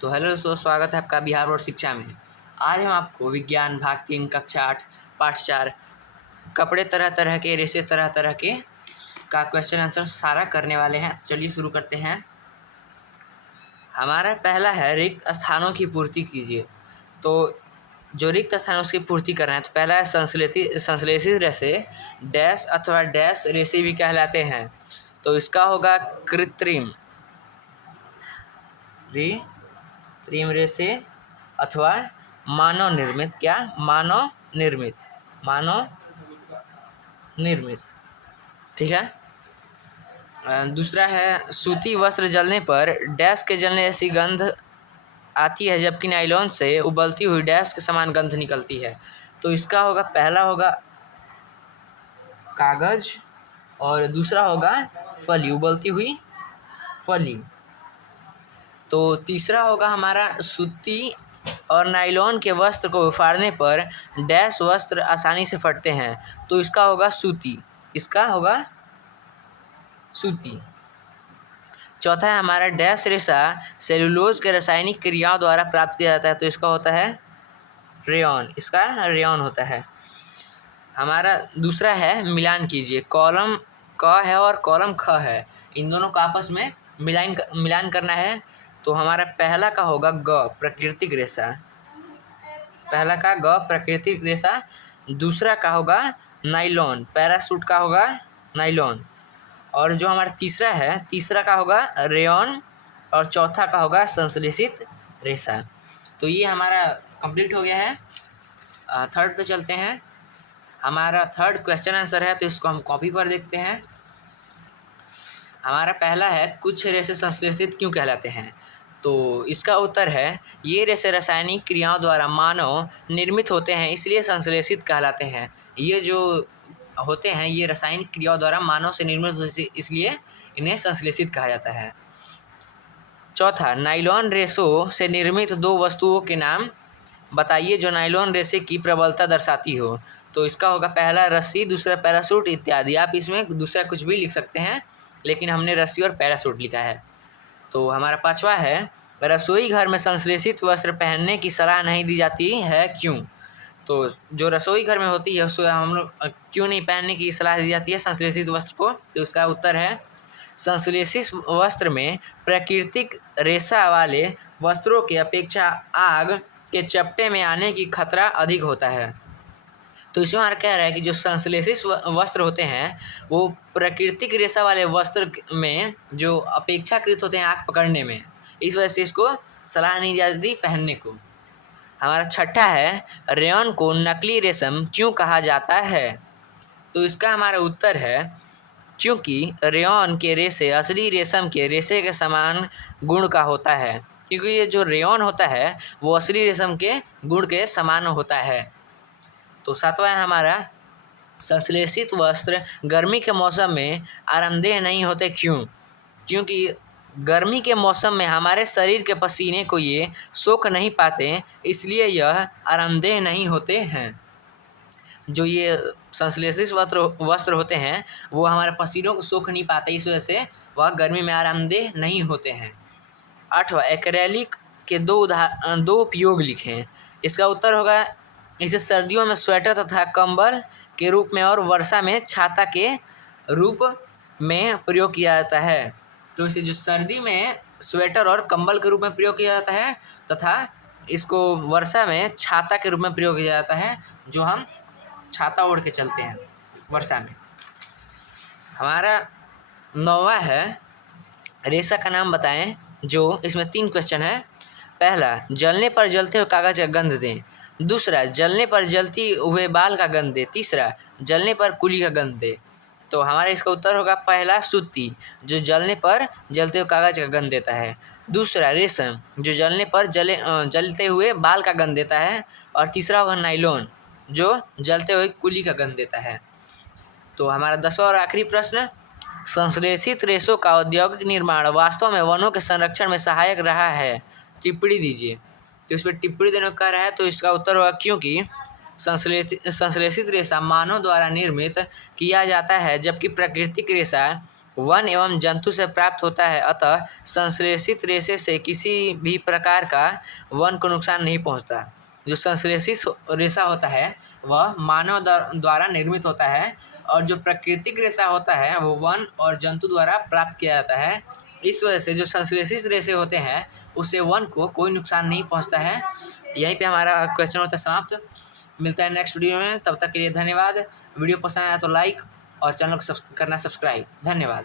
तो हेलो दोस्तों, स्वागत है आपका बिहार बोर्ड शिक्षा में। आज हम आपको विज्ञान भाग 3 कक्षा 8 पाठ 4 कपड़े तरह तरह के, रेसे तरह तरह के का क्वेश्चन आंसर सारा करने वाले हैं। तो चलिए शुरू करते हैं। हमारा पहला है रिक्त स्थानों की पूर्ति कीजिए। तो जो रिक्त स्थान उसकी पूर्ति करना है, तो पहला है संश्लेषित रेसे डैश अथवा डैश रेसे भी कहलाते हैं। तो इसका होगा कृत्रिम रेसे अथवा मानव निर्मित। क्या? मानव निर्मित। ठीक है। दूसरा है सूती वस्त्र जलने पर डैश के जलने जैसी गंध आती है, जबकि नायलॉन से उबलती हुई डैश के समान गंध निकलती है। तो इसका होगा, पहला होगा कागज और दूसरा होगा फली, उबलती हुई फली। तो तीसरा होगा हमारा सूती और नायलॉन के वस्त्र को फाड़ने पर डैश वस्त्र आसानी से फटते हैं। तो इसका होगा सूती। चौथा है हमारा डैश रेशा सेलुलोज के रासायनिक क्रियाओं द्वारा प्राप्त किया जाता है। तो इसका होता है रेयॉन। इसका रेयॉन होता है। हमारा दूसरा है मिलान कीजिए। कॉलम क है और कॉलम ख है, इन दोनों का आपस में मिलान करना है। तो हमारा पहला का होगा ग प्राकृतिक रेशा, दूसरा का होगा नाइलॉन, पैराशूट का होगा नाइलॉन, और जो हमारा तीसरा का होगा रेयॉन, और चौथा का होगा संश्लेषित रेशा। तो ये हमारा कंप्लीट हो गया है। थर्ड पे चलते हैं। हमारा थर्ड क्वेश्चन आंसर है, तो इसको हम कॉपी पर देखते हैं। हमारा पहला है कुछ रेशे संश्लेषित क्यों कहलाते हैं। तो इसका उत्तर है ये रेशे रासायनिक क्रियाओं द्वारा मानव निर्मित होते हैं, इसलिए संश्लेषित कहलाते हैं। ये जो होते हैं ये रासायनिक क्रियाओं द्वारा मानव से निर्मित होते हैं, इसलिए इन्हें संश्लेषित कहा जाता है। चौथा, नायलॉन रेशों से निर्मित दो वस्तुओं के नाम बताइए जो नायलॉन रेशे की प्रबलता दर्शाती हो। तो इसका होगा पहला रस्सी, दूसरा पैराशूट इत्यादि। आप इसमें दूसरा कुछ भी लिख सकते हैं, लेकिन हमने रस्सी और पैराशूट लिखा है। तो हमारा पांचवा है रसोई घर में संश्लेषित वस्त्र पहनने की सलाह नहीं दी जाती है, क्यों। तो जो रसोई घर में होती है उसको हम लोग क्यों नहीं पहनने की सलाह दी जाती है संश्लेषित वस्त्र को। तो इसका उत्तर है संश्लेषित वस्त्र में प्राकृतिक रेशा वाले वस्त्रों की अपेक्षा आग के चपटे में आने की खतरा अधिक होता है। तो इसमें हमारा कह रहा है कि जो संश्लेषित वस्त्र होते हैं वो प्राकृतिक रेशा वाले वस्त्र में जो अपेक्षाकृत होते हैं आग पकड़ने में, इस वजह से इसको सलाह नहीं जाती पहनने को। हमारा छठा है रेयॉन को नकली रेशम क्यों कहा जाता है। तो इसका हमारा उत्तर है क्योंकि रेयॉन के रेशे असली रेशम के रेशे के समान गुण का होता है, क्योंकि ये जो रेयॉन होता है वो असली रेशम के गुण के समान होता है। तो सातवां है हमारा संश्लेषित वस्त्र गर्मी के मौसम में आरामदेह नहीं होते, क्यों। क्योंकि गर्मी के मौसम में हमारे शरीर के पसीने को ये सोख नहीं पाते, इसलिए यह आरामदेह नहीं होते हैं। जो ये संश्लेषित वस्त्र होते हैं वो हमारे पसीनों को सोख नहीं पाते, इस वजह से वह गर्मी में आरामदेह नहीं होते हैं। आठवां, एक्रेलिक के दो उपयोग लिखें। इसका उत्तर होगा इसे सर्दियों में स्वेटर तथा कंबल के रूप में और वर्षा में छाता के रूप में प्रयोग किया जाता है। तो इसे जो सर्दी में स्वेटर और कंबल के रूप में प्रयोग किया जाता है तथा इसको वर्षा में छाता के रूप में प्रयोग किया जाता है, जो हम छाता ओढ़ के चलते हैं वर्षा में। हमारा नौवां है रेशा का नाम बताएं। जो इसमें 3 क्वेश्चन है। पहला, जलने पर जलते हुए कागज का गंध दें। दूसरा, जलने पर जलती हुए बाल का गंध दे। तीसरा, जलने पर कुली का गंध दे। तो हमारा इसका उत्तर होगा पहला सूती, जो जलने पर जलते हुए कागज का गंध देता है। दूसरा रेशम, जो जलने पर जलते हुए बाल का गंध देता है। और तीसरा होगा नायलॉन, जो जलते हुए कुली का गंध देता है। तो हमारा 10वां और आखिरी प्रश्न, संश्लेषित रेशों का औद्योगिक निर्माण वास्तव में वनों के संरक्षण में सहायक रहा है, टिप्पणी दीजिए। तो इस पर टिप्पणी देने को कह रहा है, तो इसका उत्तर होगा क्योंकि संश्लेषित रेशा मानव द्वारा निर्मित किया जाता है, जबकि प्राकृतिक रेशा वन एवं जंतु से प्राप्त होता है, अतः संश्लेषित रेशे से किसी भी प्रकार का वन को नुकसान नहीं पहुंचता। जो संश्लेषित रेशा होता है वह मानव द्वारा निर्मित होता है, और जो प्राकृतिक रेशा होता है वो वन और जंतु द्वारा प्राप्त किया जाता है। इस वजह से जो संश्लेषित रेशे होते हैं उससे वन को कोई नुकसान नहीं पहुंचता है। यहीं पे हमारा क्वेश्चन होता है समाप्त। मिलता है नेक्स्ट वीडियो में, तब तक के लिए धन्यवाद। वीडियो पसंद आया तो लाइक और चैनल को करना सब्सक्राइब। धन्यवाद।